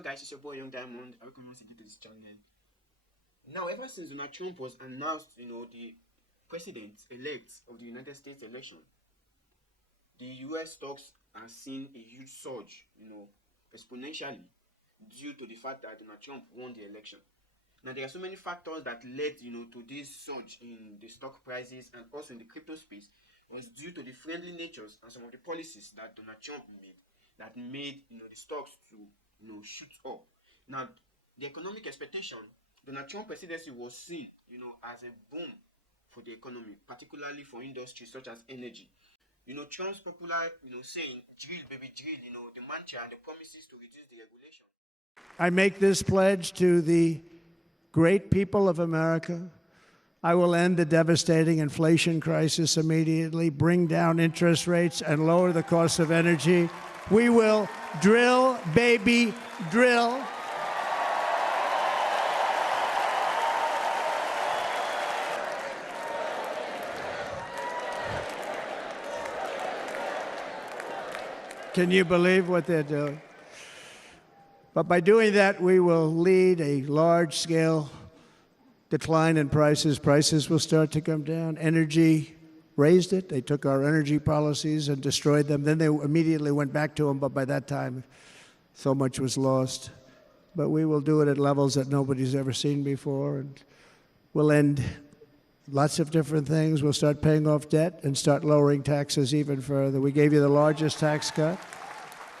Hello guys, it's your boy Young Diamond. Welcome once again to this channel. Now, ever since Donald Trump was announced, the president-elect of the United States election, the US stocks are seeing a huge surge, exponentially, due to the fact that Donald Trump won the election. Now, there are so many factors that led, to this surge in the stock prices and also in the crypto space. Was due to the friendly natures and some of the policies that Donald Trump made that made, the stocks to, shoot up. Now, the economic expectation, Donald Trump presidency was seen, as a boom for the economy, particularly for industries such as energy. Trump's popular, saying, drill, baby, drill, the mantra and the promises to reduce the regulation. I make this pledge to the great people of America. I will end the devastating inflation crisis immediately, bring down interest rates, and lower the cost of energy. We will drill, baby, drill. Can you believe what they're doing? But by doing that, we will lead a large-scale decline in prices. Prices will start to come down. Energy raised it. They took our energy policies and destroyed them. Then they immediately went back to them, but by that time, so much was lost. But we will do it at levels that nobody's ever seen before, and we'll end lots of different things. We'll start paying off debt and start lowering taxes even further. We gave you the largest tax cut.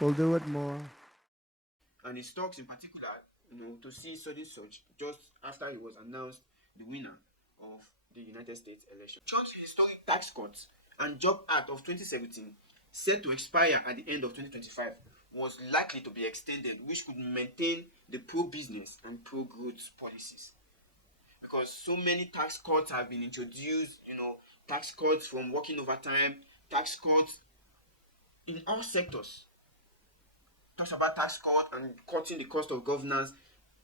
We'll do it more. And the stocks in particular, to see sudden surge just after he was announced the winner of the United States election. Trump's historic tax cuts and Job Act of 2017, set to expire at the end of 2025, was likely to be extended, which could maintain the pro-business and pro-growth policies. Because so many tax cuts have been introduced, tax cuts from working overtime, tax cuts in all sectors. Talks about tax cut and cutting the cost of governance,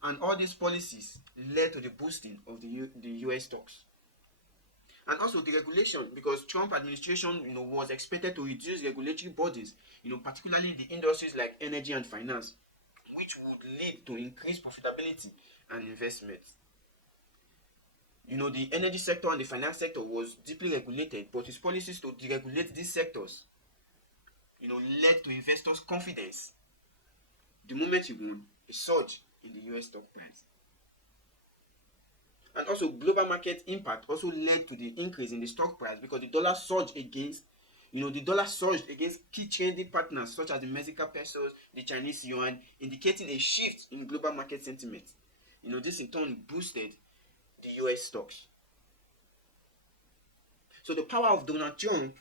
and all these policies led to the boosting of the US stocks. And also the regulation, because Trump administration was expected to reduce regulatory bodies, particularly in the industries like energy and finance, which would lead to increased profitability and investment. The energy sector and the finance sector was deeply regulated, but his policies to deregulate these sectors led to investors' confidence. The moment he won, a surge in the US stock price. And also global market impact also led to the increase in the stock price, because the dollar surged against key trading partners such as the Mexican pesos, the Chinese yuan, indicating a shift in global market sentiment. This in turn boosted the US stocks. So the power of Donald Trump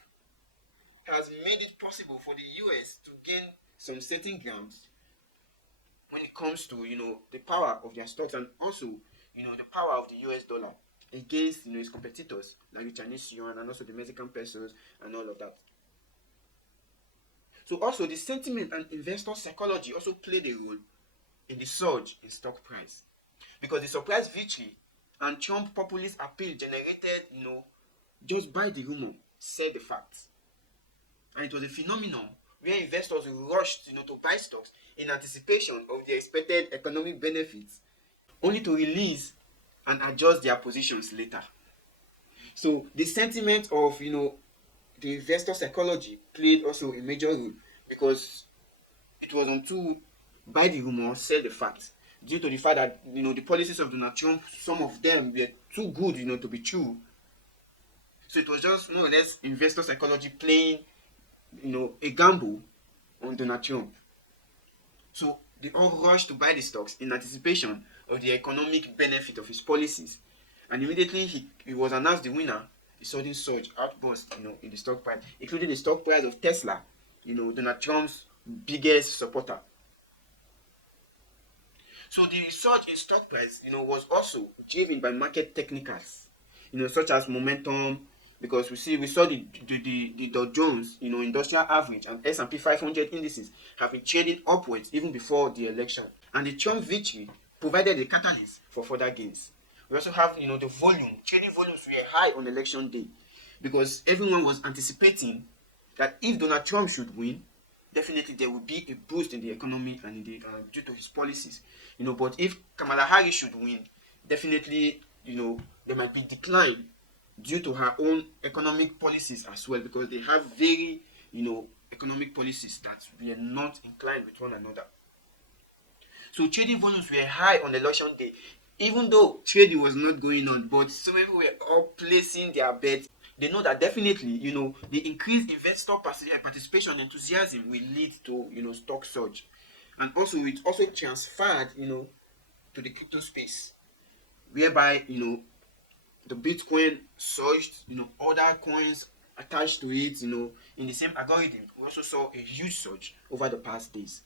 has made it possible for the US to gain some certain grounds when it comes to the power of their stocks, and also the power of the US dollar against its competitors like the Chinese yuan and also the Mexican pesos and all of that. So also the sentiment and investor psychology also played a role in the surge in stock price, because the surprise victory and Trump populist appeal generated just by the rumor said the facts, and it was a phenomenon where investors rushed to buy stocks in anticipation of the expected economic benefits, only to release and adjust their positions later. So the sentiment of the investor psychology played also a major role, because it was until by the rumor said the fact, due to the fact that the policies of Donald Trump, some of them were too good to be true. So it was just more or less investor psychology playing a gamble on Donald Trump. So they all rushed to buy the stocks in anticipation of the economic benefit of his policies. And immediately he was announced the winner, a sudden surge outburst in the stock price, including the stock price of Tesla, Donald Trump's biggest supporter. So the surge in stock price was also driven by market technicals, such as momentum, because we saw the Dow Jones, industrial average, and S&P 500 indices have been trading upwards even before the election. And the Trump victory provided a catalyst for further gains. We also have, the trading volumes were high on election day, because everyone was anticipating that if Donald Trump should win, definitely there will be a boost in the economy and in the due to his policies. But if Kamala Harris should win, definitely there might be decline due to her own economic policies as well, because they have very economic policies that were not inclined with one another. So trading volumes were high on election day, even though trading was not going on, but so many people were all placing their bets. They know that definitely, the increased investor participation and enthusiasm will lead to, stock surge. And also, it also transferred, to the crypto space, whereby, the Bitcoin surged, other coins attached to it, in the same algorithm. We also saw a huge surge over the past days.